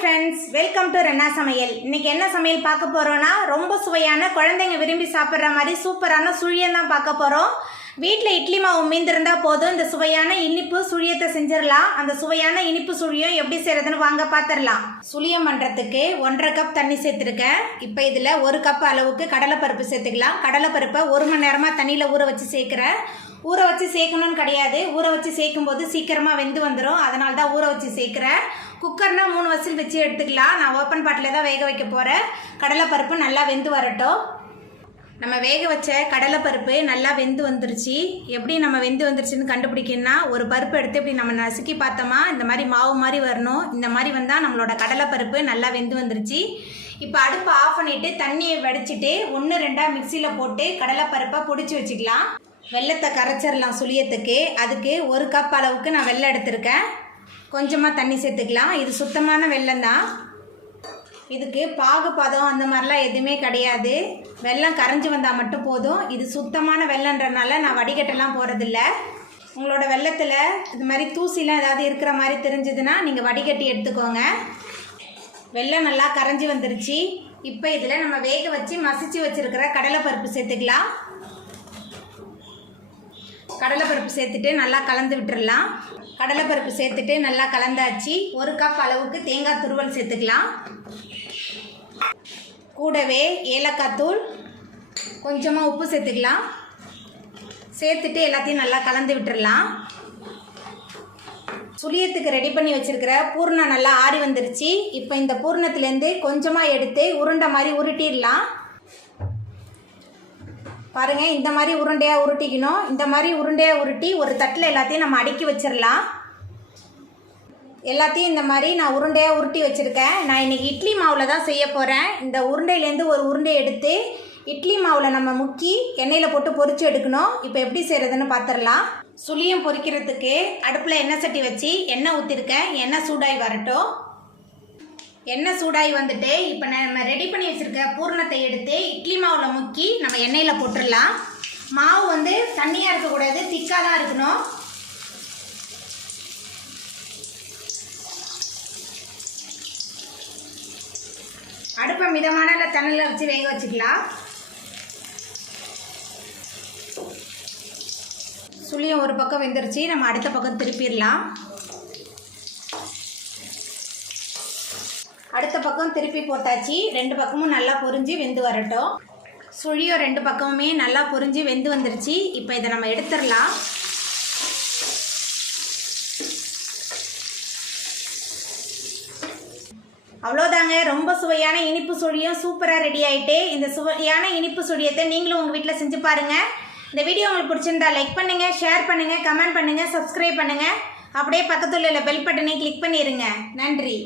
Friends, welcome to Renna சமையல். இன்னைக்கு என்ன சமையல் பார்க்க போறோம்னா, ரொம்ப சுவையான குழந்தைங்க விரும்பி சாப்பிட்ற மாதிரி சூப்பரான சுழியம் தான் பார்க்க போறோம். வீட்டில் இட்லி மாவு மீந்திருந்தா போதும், இந்த சுவையான இனிப்பு சுழியத்தை செஞ்சிடலாம். அந்த சுவையான இனிப்பு சுழியம் எப்படி செய்யறதுன்னு வாங்க பார்த்துடலாம். சுழியம் பண்ணுறதுக்கு 1.5 கப் தண்ணி சேர்த்துருக்கேன். இப்போ இதில் 1 கப் அளவுக்கு கடலைப்பருப்பு சேர்த்துக்கலாம். கடலைப்பருப்பை 1 மணி நேரமாக தண்ணியில் ஊற வச்சு சேர்க்குறேன். ஊற வச்சு சேர்க்கணும்னு கிடையாது, ஊற வச்சு சேர்க்கும் போது சீக்கிரமாக வெந்து வந்துடும், அதனால தான் ஊற வச்சு சேர்க்குறேன். குக்கர்னா 3 விசில் வச்சு எடுத்துக்கலாம். நான் ஓப்பன் பாட்டில் தான் வேக வைக்க போகிறேன். கடலைப்பருப்பு நல்லா வெந்து வரட்டும். நம்ம வேக வச்ச கடலைப்பருப்பு நல்லா வெந்து வந்துருச்சு. எப்படி நம்ம வெந்து வந்துருச்சுன்னு கண்டுபிடிக்கணும்னா, ஒரு பருப்பு எடுத்து இப்படி நம்ம நசுக்கி பார்த்தோமா இந்த மாதிரி மாவு மாதிரி வரணும். இந்த மாதிரி வந்தால் நம்மளோட கடலைப்பருப்பு நல்லா வெந்து வந்துருச்சு. இப்போ அடுப்பை ஆஃப் பண்ணிவிட்டு தண்ணியை வடிச்சிட்டு 1-2 மிக்சியில் போட்டு கடலைப்பருப்பை பொடிச்சு வச்சுக்கலாம். வெல்லத்தை கரைச்சிடலாம் சுழியத்துக்கு. அதுக்கு 1 கப் அளவுக்கு நான் வெல்லம் எடுத்திருக்கேன். கொஞ்சமாக தண்ணி சேர்த்துக்கலாம். இது சுத்தமான வெல்லம் தான். இதுக்கு பாகுபதம் அந்த மாதிரிலாம் எதுவுமே கிடையாது. வெல்லம் கரைஞ்சி வந்தால் மட்டும் போதும். இது சுத்தமான வெல்லன்றனால நான் வடிகட்டெல்லாம் போகிறதில்ல. உங்களோட வெல்லத்தில் இது மாதிரி தூசிலாம் ஏதாவது இருக்கிற மாதிரி தெரிஞ்சதுன்னா நீங்கள் வடிகட்டி எடுத்துக்கோங்க. வெல்லம் நல்லா கரைஞ்சி வந்துருச்சு. இப்போ இதில் நம்ம வேக வச்சு மசிச்சு வச்சுருக்கிற கடலைப்பருப்பு சேர்த்துக்கலாம். கடலைப்பருப்பு சேர்த்துட்டு நல்லா கலந்து விட்டுடலாம். கடலைப்பருப்பு சேர்த்துட்டு நல்லா கலந்தாச்சு. 1 கப் அளவுக்கு தேங்காய் துருவல் சேர்த்துக்கலாம். கூடவே ஏலக்காய் தூள், கொஞ்சமாக உப்பு சேர்த்துக்கலாம். சேர்த்துட்டு எல்லாத்தையும் நல்லா கலந்து விட்டுடலாம். சுழியத்துக்கு ரெடி பண்ணி வச்சுருக்கிற பூர்ணம் நல்லா ஆறி வந்துருச்சு. இப்போ இந்த பூர்ணத்துலேருந்து கொஞ்சமாக எடுத்து உருண்டை மாதிரி உருட்டிடலாம். பாருங்கள், இந்த மாதிரி உருண்டையாக உருட்டிக்கணும். இந்த மாதிரி உருண்டையாக உருட்டி ஒரு தட்டில் எல்லாத்தையும் நம்ம அடுக்கி வச்சிடலாம். எல்லாத்தையும் இந்த மாதிரி நான் உருண்டையாக உருட்டி வச்சுருக்கேன். நான் இன்றைக்கி இட்லி மாவில் தான் செய்ய போகிறேன். இந்த உருண்டையிலேருந்து ஒரு உருண்டை எடுத்து இட்லி மாவில் நம்ம முக்கி எண்ணெயில் போட்டு பொரித்து எடுக்கணும். இப்போ எப்படி செய்கிறதுன்னு பார்த்துடலாம். சுழியம் பொரிக்கிறதுக்கு அடுப்பில் எண்ணெய் சட்டி வச்சு எண்ணெய் ஊற்றிருக்கேன். எண்ணெய் சூடாகி வரட்டும். எண்ணெய் சூடாகி வந்துட்டு இப்போ நம்ம ரெடி பண்ணி வச்சுருக்க பூரணத்தை எடுத்து இட்லி மாவில் முக்கி நம்ம எண்ணெயில் போட்டுடலாம். மாவு வந்து தண்ணியாக இருக்கக்கூடாது, திக்காக தான் இருக்கணும். அடுப்பை மிதமான தண்ணியில் வச்சு வேக வச்சுக்கலாம். சுழியம் ஒரு பக்கம் வெந்துருச்சு. நம்ம அடுத்த பக்கம் திருப்பிடலாம். அடுத்த பக்கம் திருப்பி போட்டாச்சு. 2 பக்கமும் நல்லா பொரிஞ்சு வெந்து வரட்டும். சுழியம் 2 பக்கமுமே நல்லா பொரிஞ்சு வெந்து வந்துருச்சு. இப்போ இதை நம்ம எடுத்துடலாம். அவ்வளோதாங்க, ரொம்ப சுவையான இனிப்பு சுழியம் சூப்பராக ரெடி ஆகிட்டு. இந்த சுவையான இனிப்பு சுழியத்தை நீங்களும் உங்கள் வீட்டில் செஞ்சு பாருங்கள். இந்த வீடியோ உங்களுக்கு பிடிச்சிருந்தா லைக் பண்ணுங்கள், ஷேர் பண்ணுங்கள், கமெண்ட் பண்ணுங்கள், சப்ஸ்கிரைப் பண்ணுங்கள். அப்படியே பக்கத்தில் உள்ள பெல் பட்டனை கிளிக் பண்ணிடுங்க. நன்றி.